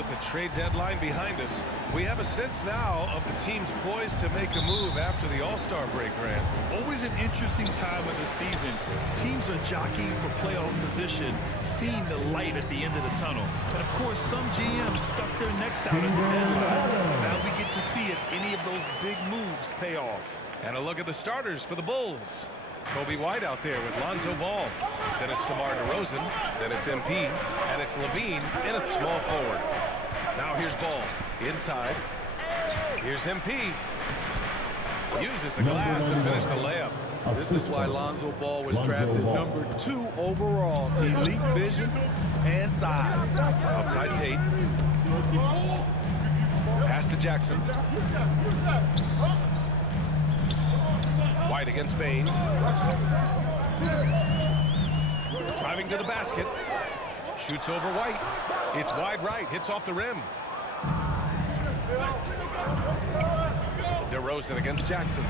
with the trade deadline behind us, we have a sense now of the teams poised to make a move after the All-Star break, Grant. Always an interesting time of the season. Teams are jockeying for playoff position, seeing the light at the end of the tunnel. And, of course, some GMs stuck their necks out at the deadline. Now we get to see if any of those big moves pay off. And a look at the starters for the Bulls. Kobe White out there with Lonzo Ball. Then it's DeMar DeRozan. Then it's MP. And it's Levine in a small forward. Now here's Ball. Inside. Here's MP. Uses the glass to finish the layup. This is why Lonzo Ball was drafted number 2 overall. Elite vision and size. Outside Tate. Pass to Jackson. White against Bain. Driving to the basket. Shoots over White. It's wide right. Hits off the rim. DeRozan against Jackson.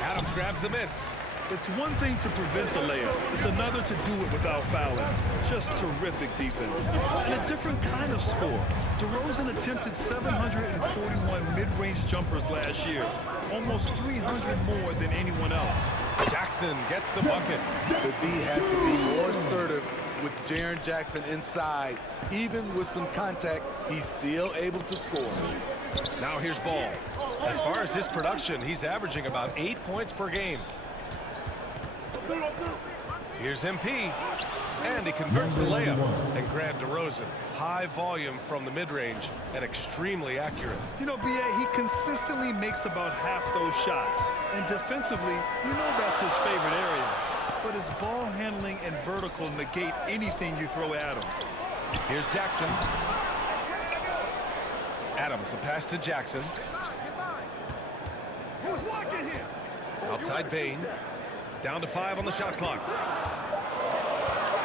Adams grabs the miss. It's one thing to prevent the layup. It's another to do it without fouling. Just terrific defense. And a different kind of score. DeRozan attempted 741 mid-range jumpers last year. Almost 300 more than anyone else. Jackson gets the bucket. The D has to be more assertive with Jaren Jackson inside. Even with some contact, he's still able to score. Now here's Ball. As far as his production, he's averaging about 8 points per game. Here's MP. And he converts the layup. And Grant DeRozan, high volume from the mid-range and extremely accurate. You know, B.A., he consistently makes about half those shots. And defensively, you know that's his favorite area. But his ball handling and vertical negate anything you throw at him. Here's Jackson. Adams, the pass to Jackson. Outside Bain. Down to 5 on the shot clock.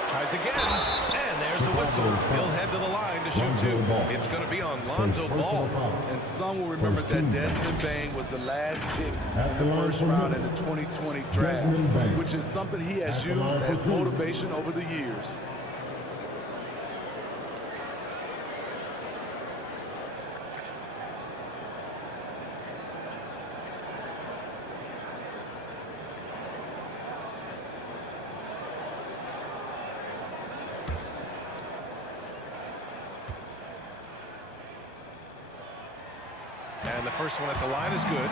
Tries again. And there's a whistle. He'll head to the line to shoot 2. It's going to be on Lonzo Ball. And some will remember that Desmond Bain was the last pick in the first round in the 2020 draft, which is something he has used as motivation over the years. And the first one at the line is good.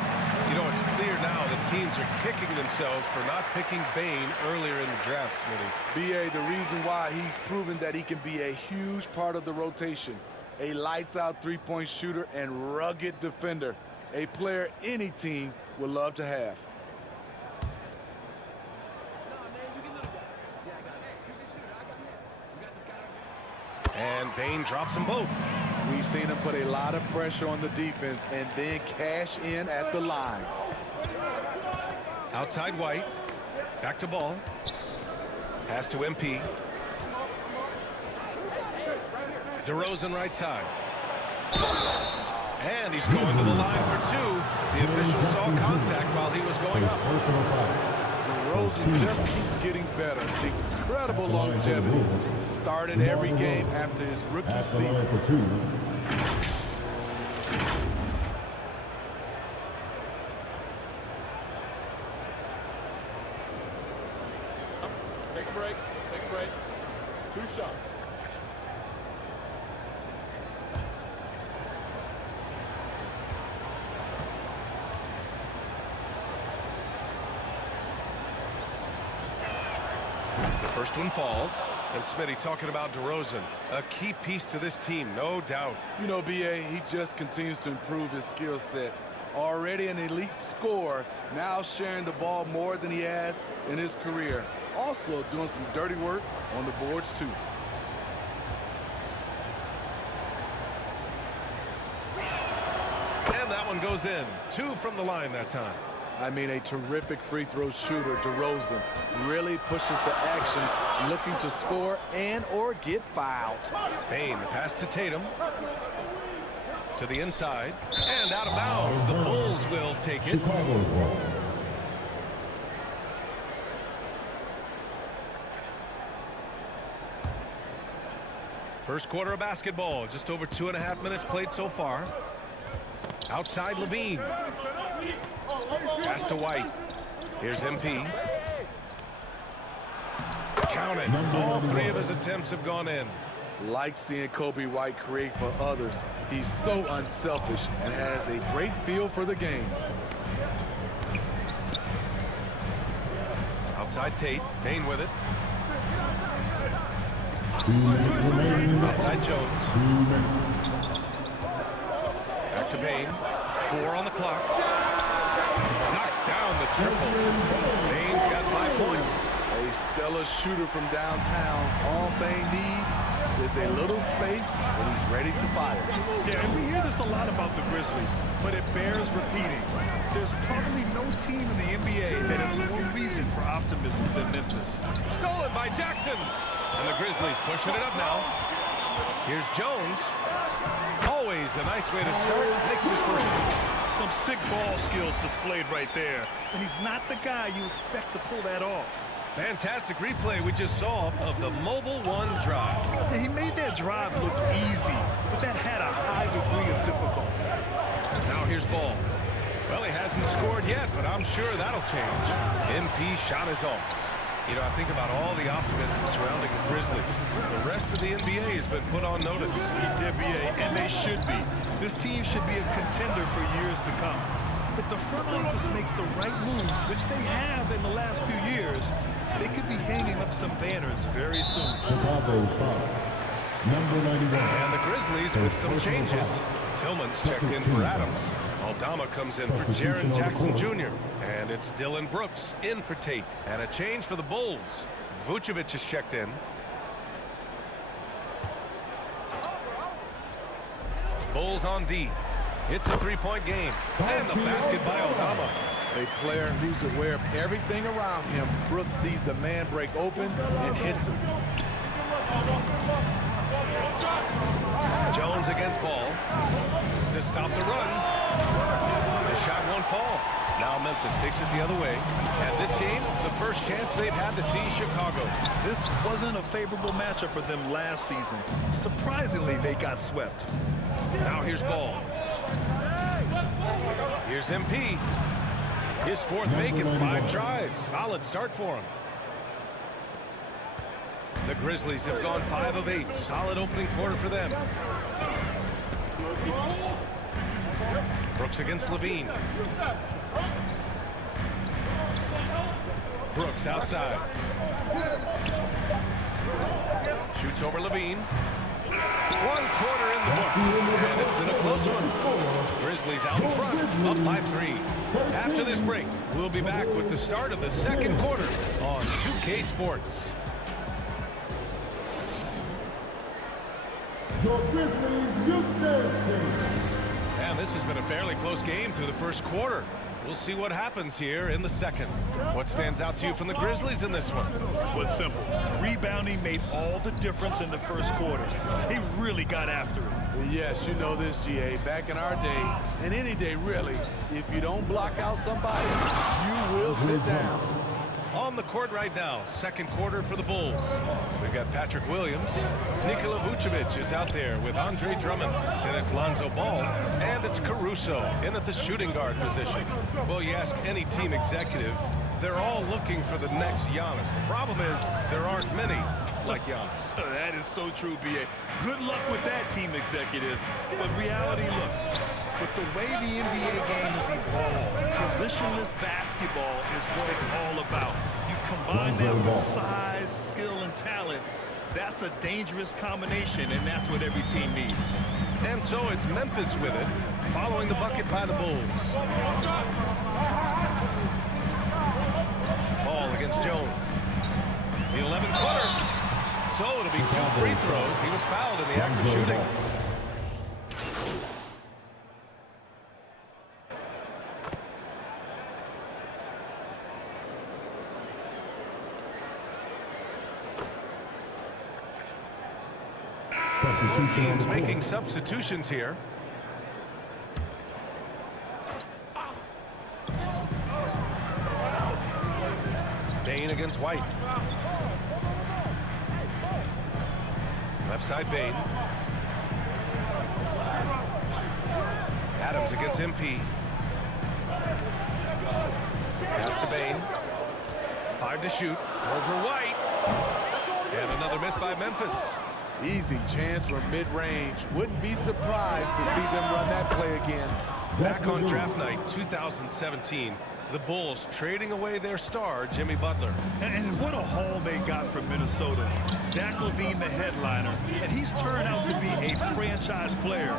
You know, it's clear now that teams are kicking themselves for not picking Bain earlier in the draft, Smitty. B.A., the reason why he's proven that he can be a huge part of the rotation. A lights-out three-point shooter and rugged defender. A player any team would love to have. And Bain drops them both. We've seen him put a lot of pressure on the defense and then cash in at the line. Outside White. Back to Ball. Pass to MP. DeRozan right side. And he's going to the line for 2. The official saw contact while he was going up. DeRozan just keeps getting better. Incredible longevity. Started every game after his rookie season. Take a break. Take a break. 2 shots. The first one falls. And Smitty talking about DeRozan, a key piece to this team, no doubt. You know, B.A., he just continues to improve his skill set. Already an elite scorer, now sharing the ball more than he has in his career. Also doing some dirty work on the boards, too. And that one goes in. 2 from the line that time. I mean, a terrific free throw shooter, DeRozan, really pushes the action, looking to score and or get fouled. Bain, the pass to Tatum. To the inside. And out of bounds. The Bulls will take it. First quarter of basketball. Just over 2.5 minutes played so far. Outside Levine. Pass to White. Here's MP. Count it. All 3 of his attempts have gone in. Like seeing Kobe White create for others. He's so unselfish and has a great feel for the game. Outside Tate. Payne with it. Outside Jones. Back to Payne. 4 on the clock. Knocks down the triple. Payne's got 5 points. A stellar shooter from downtown. All Payne needs is a little space, and he's ready to fire. Yeah, and we hear this a lot about the Grizzlies, but it bears repeating. There's probably no team in the NBA that has more reason for optimism than Memphis. Stolen by Jackson. And the Grizzlies pushing it up now. Here's Jones. Always a nice way to start. Makes his first. Some sick ball skills displayed right there. And he's not the guy you expect to pull that off. Fantastic replay we just saw of the mobile 1 drive. Yeah, he made that drive look easy, but that had a high degree of difficulty. Now here's Ball. Well, he hasn't scored yet, but I'm sure that'll change. MP shot is off. You know, I think about all the optimism surrounding the Grizzlies. The rest of the NBA has been put on notice. NBA, and they should be. This team should be a contender for years to come. If the front office makes the right moves, which they have in the last few years, they could be hanging up some banners very soon. Chicago's foul. Number 91. And the Grizzlies with some changes. Tillman's checked in for Adams. Aldama comes in for Jaren Jackson Jr. And it's Dylan Brooks in for Tate. And a change for the Bulls. Vucevic is checked in. Bulls on D. It's a 3-point game. And the basket by Aldama. A player who's aware of everything around him. Brooks sees the man break open and hits him. Jones against Ball. To stop the run. The shot won't fall. Now Memphis takes it the other way. And this game, the first chance they've had to see Chicago. This wasn't a favorable matchup for them last season. Surprisingly, they got swept. Now here's Ball. Here's MP. His 4th make in 5 tries. Solid start for him. The Grizzlies have gone 5 of 8. Solid opening quarter for them. Brooks against Levine. Brooks outside. Shoots over Levine. 1 quarter in the books. And it's been a close one. Grizzlies out in front, up by 3. After this break, we'll be back with the start of the second quarter on 2K Sports. Your Grizzlies youth dance team. And this has been a fairly close game through the first quarter. We'll see what happens here in the second. What stands out to you from the Grizzlies in this one? Well, it's simple. Rebounding made all the difference in the first quarter. They really got after it. Yes, you know this, GA. Back in our day, and any day really, if you don't block out somebody, you will sit down. On the court right now, second quarter for the Bulls. We've got Patrick Williams. Nikola Vucevic is out there with Andre Drummond. Then it's Lonzo Ball. And it's Caruso in at the shooting guard position. Well, you ask any team executive, they're all looking for the next Giannis. The problem is there aren't many like Giannis. That is so true, B.A. Good luck with that, team executives. But reality, look, with the way the NBA game has evolved, positionless basketball is what it's all about. You combine that with size, skill, and talent, that's a dangerous combination, and that's what every team needs. And so it's Memphis with it, following the bucket by the Bulls. Ball against Jones. The 11-footer. So it'll be 2 free throws. He was fouled in the act of shooting. Both teams making substitutions here. Payne against White. Left side Bain. Adams against MP. Pass to Bain. 5 to shoot. Over White. And another miss by Memphis. Easy chance for mid-range. Wouldn't be surprised to see them run that play again. Back on draft night 2017, the Bulls trading away their star, Jimmy Butler. And what a haul they got from Minnesota. Zach LaVine, the headliner, and he's turned out to be a franchise player.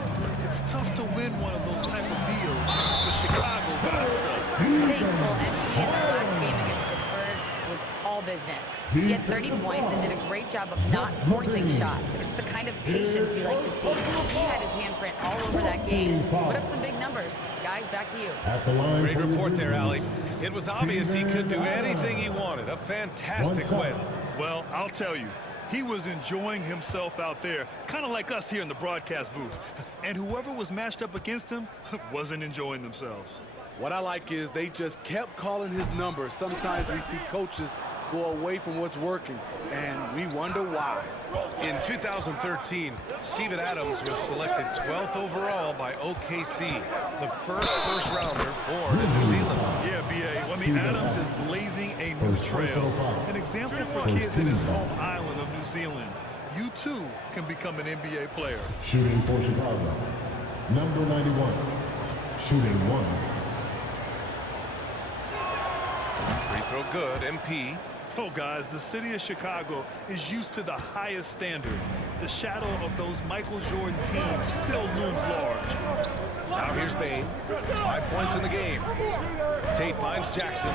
It's tough to win one of those type of deals, but Chicago got stuff. Thanks. Well, MP in their last game against the Spurs was all business. He had 30 points and did a great job of not forcing shots. It's the kind of patience you like to see. He had his handprint all over that game. Put up some big numbers. Guys, back to you. At the line Great for report the there, Grizzlies. Allie. It was obvious he could do anything he wanted. A fantastic win. Well, I'll tell you, he was enjoying himself out there, kind of like us here in the broadcast booth. And whoever was matched up against him wasn't enjoying themselves. What I like is they just kept calling his number. Sometimes we see coaches go away from what's working, and we wonder why. In 2013, Steven Adams was selected 12th overall by OKC, the first rounder born in New Zealand. Yeah, B.A. I mean, Adams is blazing a new trail. An example for kids in his home island of New Zealand. You, too, can become an NBA player. Shooting for Chicago. Number 91. Shooting 1. Free throw good, MP. Oh, guys, the city of Chicago is used to the highest standard. The shadow of those Michael Jordan teams still looms large. Now here's Bain. 5 points in the game. Tate finds Jackson.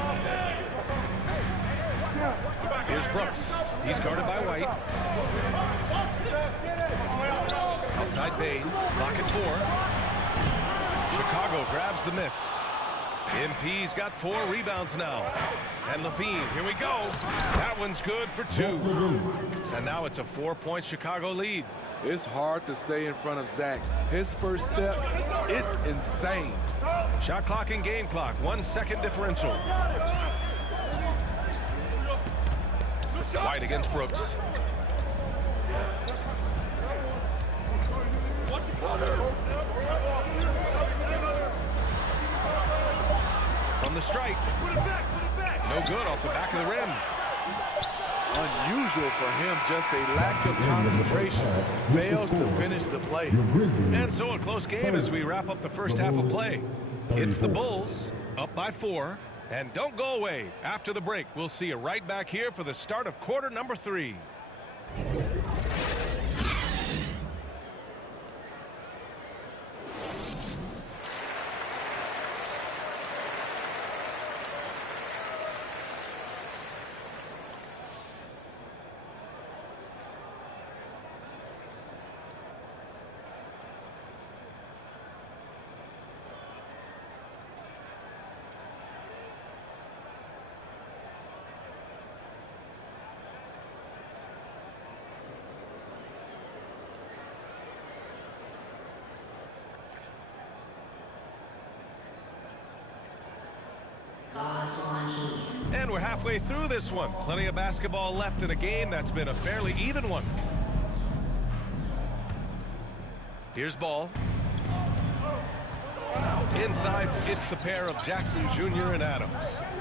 Here's Brooks. He's guarded by White. Outside Bain. Pocket 4. Chicago grabs the miss. MP's got 4 rebounds now. And LaVine, here we go. That one's good for 2. And now it's a 4-point Chicago lead. It's hard to stay in front of Zach. His first step, it's insane. Shot clock and game clock, 1 second differential. White against Brooks. From the strike. No good off the back of the rim. Unusual for him, just a lack of concentration. Fails to finish the play. And so a close game as we wrap up the first half of play. It's the Bulls up by 4. And don't go away. After the break, we'll see you right back here for the start of quarter number 3. And we're halfway through this one. Plenty of basketball left in a game that's been a fairly even one. Here's ball. Inside, it's the pair of Jackson Jr. and Adams.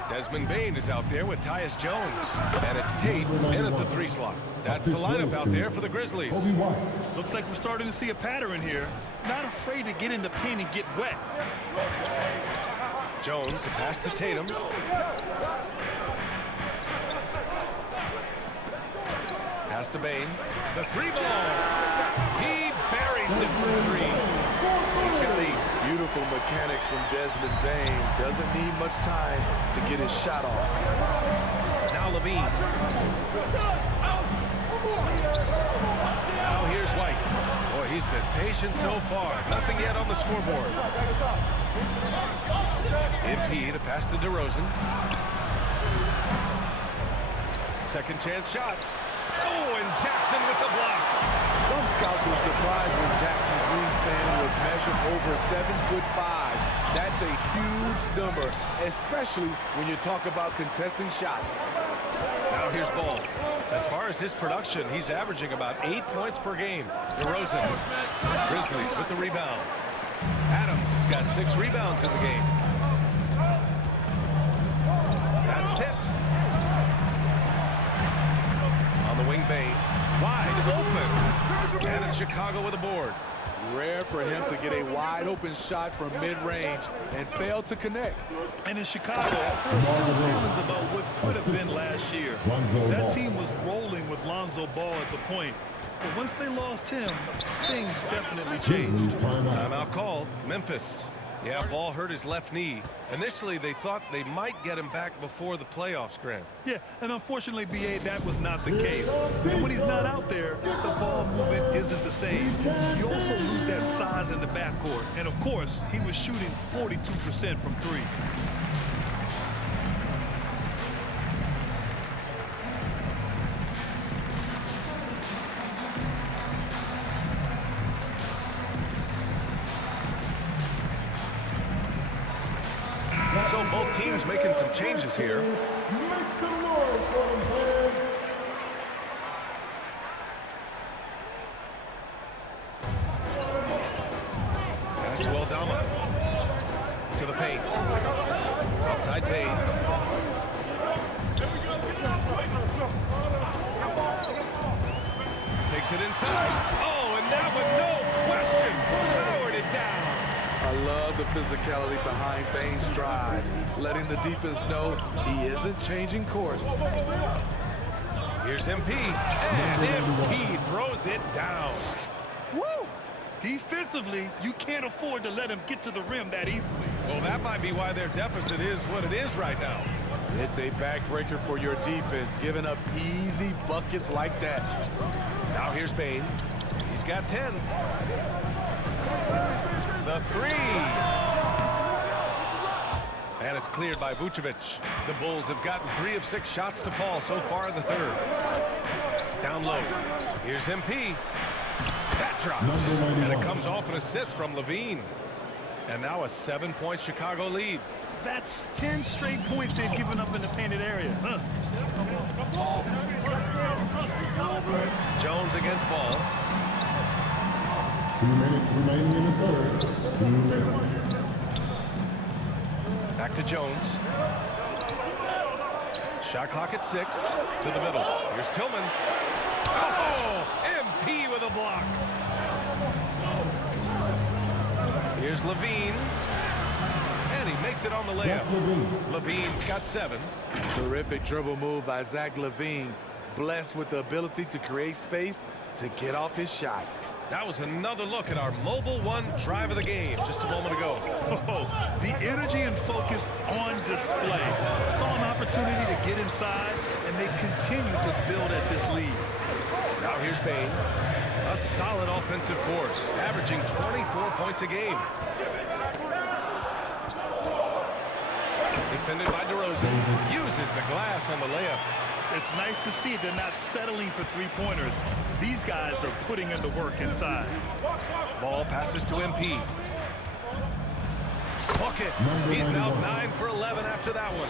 Desmond Bain is out there with Tyus Jones. And it's Tate in at the 3 slot. That's the lineup out there for the Grizzlies. Looks like we're starting to see a pattern here. Not afraid to get in the paint and get wet. Jones, a pass to Tatum. Pass to Bain. The 3 ball. He buries it for 3. He's got the Beautiful mechanics from Desmond Bain. Doesn't need much time to get his shot off. now LaVine. Now here's White. Boy, he's been patient so far. Nothing yet on the scoreboard. MP, the pass to DeRozan. Second chance shot. Oh, and Jackson with the block. Some scouts were surprised when Jackson's wingspan was measured over 7'5". That's a huge number, especially when you talk about contesting shots. Now here's Ball. As far as his production, he's averaging about 8 points per game. DeRozan. Grizzlies with the rebound. Adams has got 6 rebounds in the game. That's tipped. On the wing, Bane. Wide open. And it's Chicago with a board. Rare for him to get a wide open shot from mid-range and fail to connect. And in Chicago, there are still feelings about what could have been last year. That team was rolling with Lonzo Ball at the point. But once they lost him, things definitely changed. Timeout called. Memphis. Yeah, Ball hurt his left knee. Initially, they thought they might get him back before the playoffs, Grant. Yeah, and unfortunately, B.A., that was not the case. And when he's not out there, the ball movement isn't the same. You also lose that size in the backcourt. And, of course, he was shooting 42% from 3. So both teams making some changes here. Pass to Aldama. To the paint. Outside paint. Takes it inside. Oh, and that one, no question, powered it down. I love the physicality behind Bane's drive, letting the defense know he isn't changing course. Here's MP, and MP throws it down. Woo! Defensively, you can't afford to let him get to the rim that easily. Well, that might be why their deficit is what it is right now. It's a backbreaker for your defense, giving up easy buckets like that. Now here's Bane. He's got 10. The 3. And it's cleared by Vucevic. The Bulls have gotten 3 of 6 shots to fall so far in the third. Down low. Here's MP. That drops. And it comes off an assist from Levine. And now a 7-point Chicago lead. That's 10 straight points they've given up in the painted area. Huh? Jones against Ball. 2 minutes remaining in the third. 2 minutes. Back to Jones. Shot clock at 6. To the middle. Here's Tillman. Oh! MP with a block. Here's Levine. And he makes it on the layup. Levine's got 7. Terrific dribble move by Zach LaVine, blessed with the ability to create space to get off his shot. That was another look at our Mobile One drive of the game just a moment ago. Oh, the energy and focus on display. Saw an opportunity to get inside, and they continue to build at this lead. Now here's Bane. A solid offensive force, averaging 24 points a game. Defended by DeRozan. Uses the glass on the layup. It's nice to see they're not settling for 3-pointers. These guys are putting in the work inside. Ball passes to MP. Bucket. He's now 9 for 11 after that one.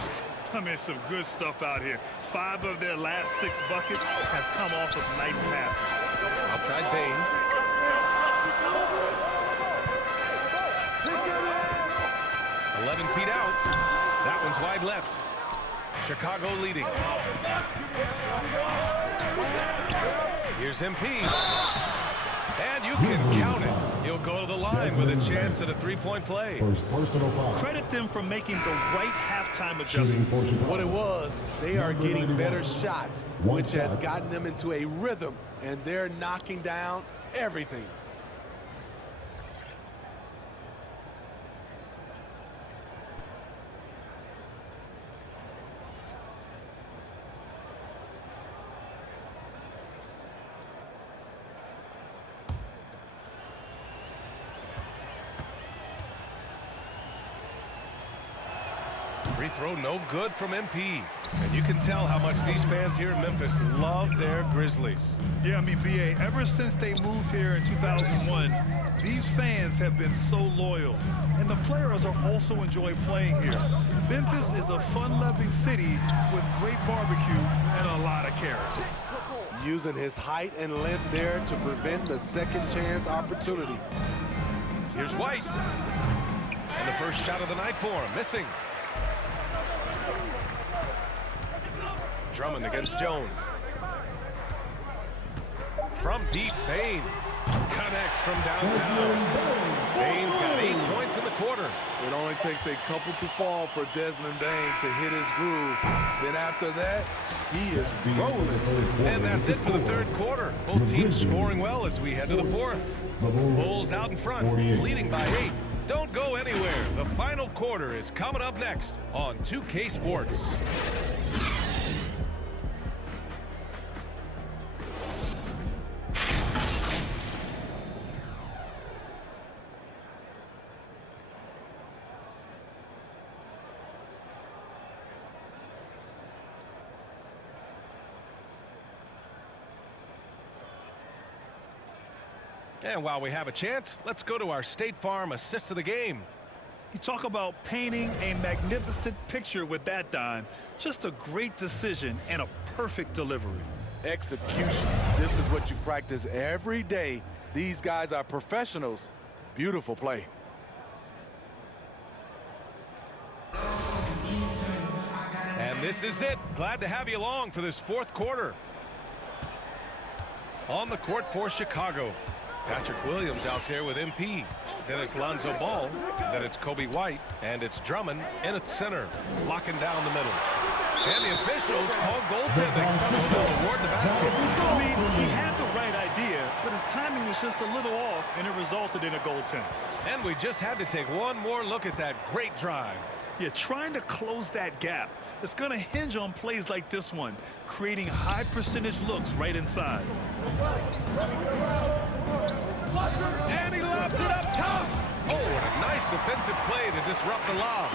I mean, some good stuff out here. 5 of their last 6 buckets have come off of nice passes. Outside Bane. "11 feet out. That one's wide left. Chicago leading. Here's MP. And you can count it. He'll go to the line with a chance at a 3-point play. First personal foul. Credit them for making the right halftime adjustments. What it was, they are getting better shots, which has gotten them into a rhythm, and they're knocking down everything. Free throw no good from MP. And you can tell how much these fans here in Memphis love their Grizzlies. Yeah, I mean, B.A., ever since they moved here in 2001, these fans have been so loyal. And the players are also enjoy playing here. Memphis is a fun-loving city with great barbecue and a lot of character. using his height and length there to prevent the second chance opportunity. Here's White. And the first shot of the night for him, missing. Drummond against Jones. From deep, Bain connects from downtown. Bain's got 8 points in the quarter. It only takes a couple to fall for Desmond Bain to hit his groove. Then after that, he is rolling. And that's it for the third quarter. Both teams scoring well as we head to the fourth. Bulls out in front, leading by 8. Don't go anywhere. The final quarter is coming up next on 2K Sports. And while we have a chance, let's go to our State Farm assist of the game. You talk about painting a magnificent picture with that dime. Just a great decision and a perfect delivery. Execution. This is what you practice every day. These guys are professionals. Beautiful play. And this is it. Glad to have you along for this fourth quarter. On the court for Chicago, Patrick Williams out there with MP. Then it's Lonzo Ball. Then it's Kobe White. And it's Drummond in at center, locking down the middle. And the officials call goaltending. So they'll award the basket. I mean, he had the right idea, but his timing was just a little off, and it resulted in a goaltend. And we just had to take one more look at that great drive. Yeah, trying to close that gap. It's going to hinge on plays like this one, creating high percentage looks right inside. And he lobs it up top. Oh, what a nice defensive play to disrupt the lob.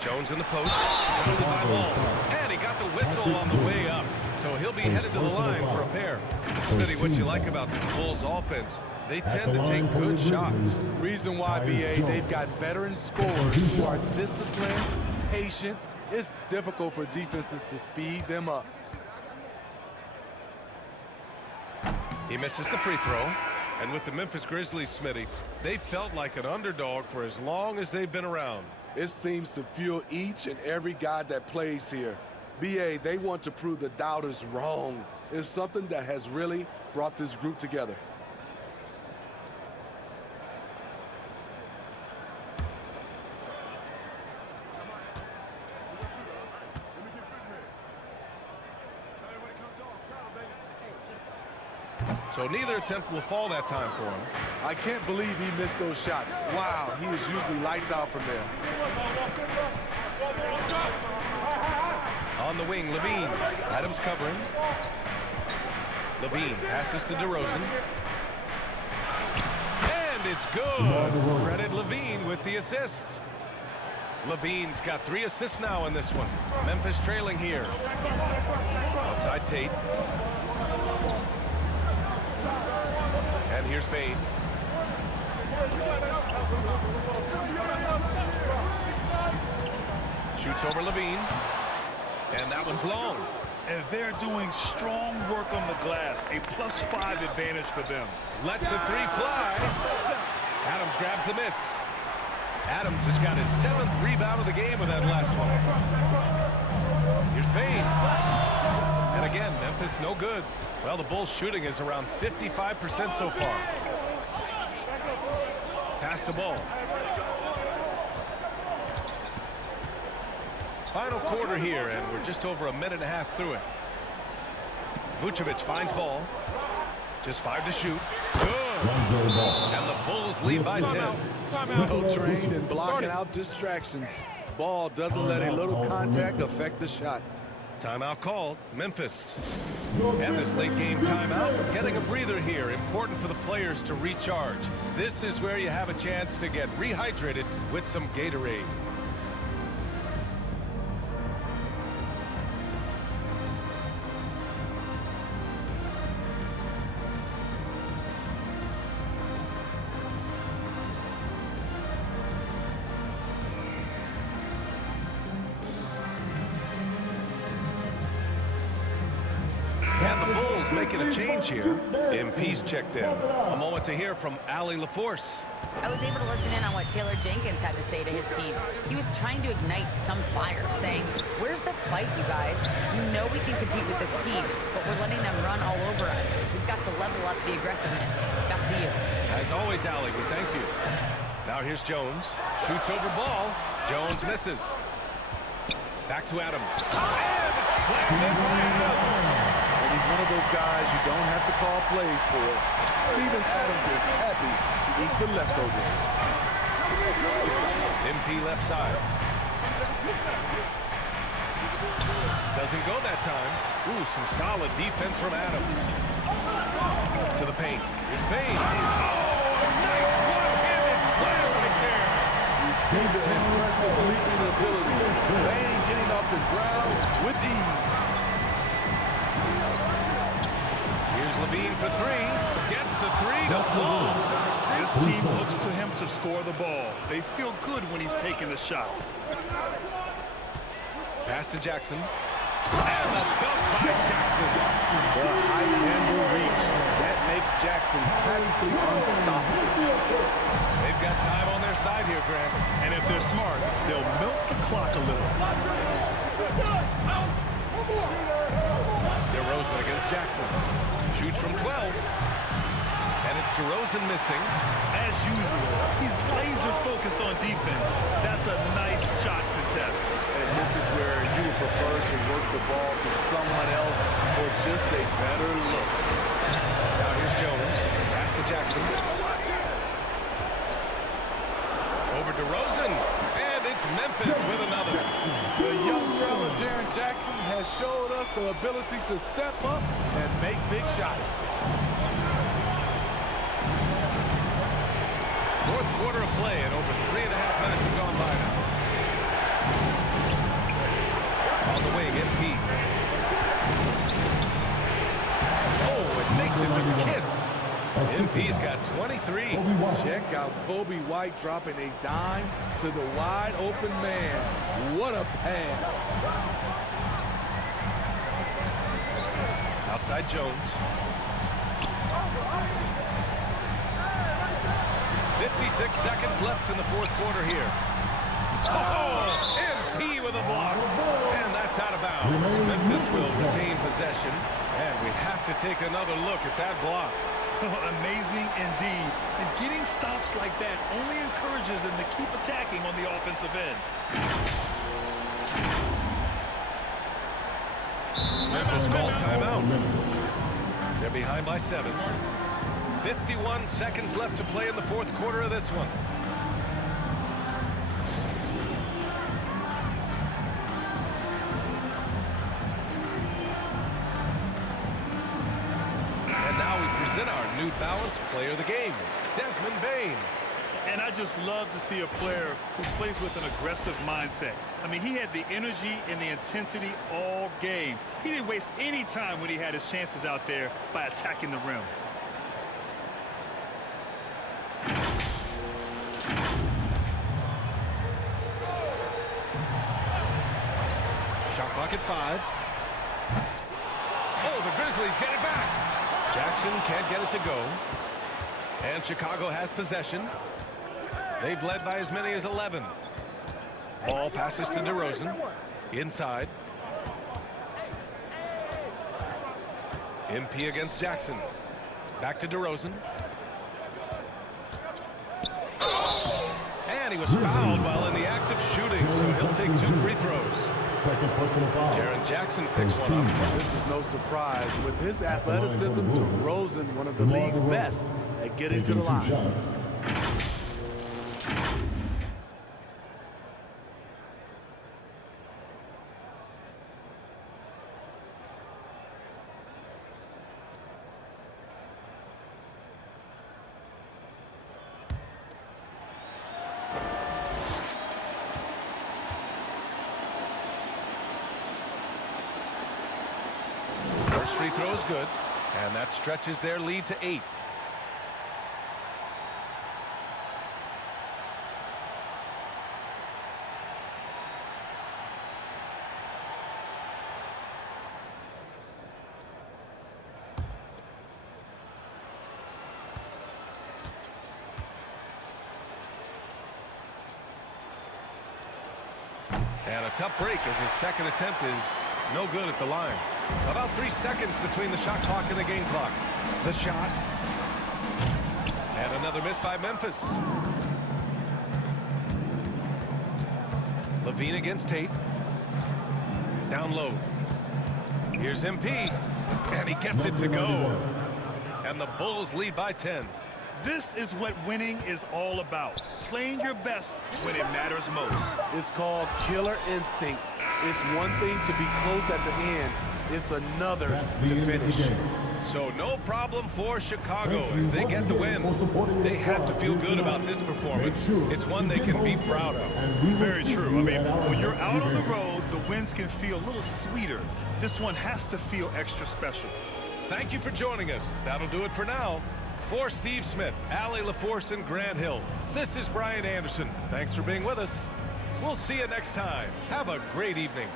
Jones in the post. Fielded by Ball. And he got the whistle on the way up. So he'll be headed to the line for a pair. Smitty, what you like about this Bulls offense, they tend to take good shots. Reason why, BA, they've got veteran scorers who are disciplined, patient. It's difficult for defenses to speed them up. He misses the free throw. And with the Memphis Grizzlies, Smitty, they felt like an underdog for as long as they've been around. It seems to fuel each and every guy that plays here. BA, they want to prove the doubters wrong. It's something that has really brought this group together. So neither attempt will fall that time for him. I can't believe he missed those shots. Wow, he is usually lights out from there. On the wing, Levine. Adams covering. Levine passes to DeRozan. And it's good. Credit Levine with the assist. Levine's got 3 assists now in this one. Memphis trailing here. Outside Tate. And here's Bain. Shoots over Levine. And that one's long. And they're doing strong work on the glass. A +5 advantage for them. Lets the 3 fly. Adams grabs the miss. Adams has got his 7th rebound of the game with that last one. Here's Bain. And again, Memphis no good. Well, the Bulls shooting is around 55% so far. Pass to Ball. Final quarter here, and we're just over a minute and a half through it. Vucevic finds Ball. Just 5 to shoot. Good. And the Bulls lead by 10. Well trained and blocking out distractions. Ball doesn't let a little contact affect the shot. Timeout called, Memphis. And this late game timeout, getting a breather here. Important for the players to recharge. This is where you have a chance to get rehydrated with some Gatorade. Bulls making a change here. MP's checked in. A moment to hear from Allie LaForce. I was able to listen in on what Taylor Jenkins had to say to his team. He was trying to ignite some fire, saying, "Where's the fight, you guys? You know we can compete with this team, but we're letting them run all over us. We've got to level up the aggressiveness." Back to you. As always, Allie, we thank you. Now here's Jones. Shoots over ball. Jones misses. Back to Adams. And it's slammed in by Adams. And he's one of those guys you don't have to call plays for. Steven Adams is happy to eat the leftovers. MP left side. Doesn't go that time. Ooh, some solid defense from Adams. To the paint. Here's Bain. Oh, a nice one-handed slam right there. You see the impressive leaping ability. Bain getting off the ground with ease. Here's Levine for three. Gets the three to fall. This team looks to him to score the ball. They feel good when he's taking the shots. Pass to Jackson. And the dunk by Jackson. The height and the reach. That makes Jackson practically unstoppable. They've got time on their side here, Grant. And if they're smart, they'll milk the clock a little. DeRozan against Jackson. Shoots from 12. And it's DeRozan missing. As usual, he's laser focused on defense. That's a nice shot contest. And this is where you would prefer to work the ball to someone else for just a better look. Now here's Jones. Pass to Jackson. Over DeRozan. And it's Memphis with another. The young fella, Jaren Jackson, has showed us the ability to step up and make big shots. Fourth quarter of play, and over 3.5 minutes have gone by now. On the wing, MP. Oh, it makes it with the kiss. MP's got 23. Check out Kobe White dropping a dime to the wide open man. What a pass. Outside Jones. 56 seconds left in the fourth quarter here. Oh, MP with a block. And that's out of bounds. Memphis will retain possession. And we have to take another look at that block. Amazing indeed. And getting stops like that only encourages them to keep attacking on the offensive end. Memphis calls timeout. They're behind by 7. 51 seconds left to play in the fourth quarter of this one. And now we present our New Balance Player of the Game, Desmond Bain. And I just love to see a player who plays with an aggressive mindset. I mean, he had the energy and the intensity all game. He didn't waste any time when he had his chances out there by attacking the rim. Shot clock at 5. Oh, the Grizzlies get it back. Jackson can't get it to go. And Chicago has possession. They've led by as many as 11. Ball passes to DeRozan. Inside. MP against Jackson. Back to DeRozan. And he was fouled while in the act of shooting, so he'll take 2 free throws. Second personal foul. Jaren Jackson picks one up. This is no surprise. With his athleticism, DeRozan, one of the league's best at getting to the line. First free throw is good, and that stretches their lead to 8. And a tough break as his second attempt is no good at the line. About 3 seconds between the shot clock and the game clock. The shot. And another miss by Memphis. Levine against Tate. Down low. Here's MP. And he gets it to go. And the Bulls lead by 10. This is what winning is all about. Playing your best when it matters most. It's called killer instinct. It's one thing to be close at the end. It's another That's the to end of the finish. game. So no problem for Chicago Thank you as they once get the again win. for supporting They your have to squad feel here good about tonight. this performance. Make sure It's one they you get can be home proud safe, of. and we will Very see true. you I mean, at our when you're next out on the event. road, the wins can feel a little sweeter. This one has to feel extra special. Thank you for joining us. That'll do it for now. For Steve Smith, Allie LaForce, and Grant Hill, this is Brian Anderson. Thanks for being with us. We'll see you next time. Have a great evening.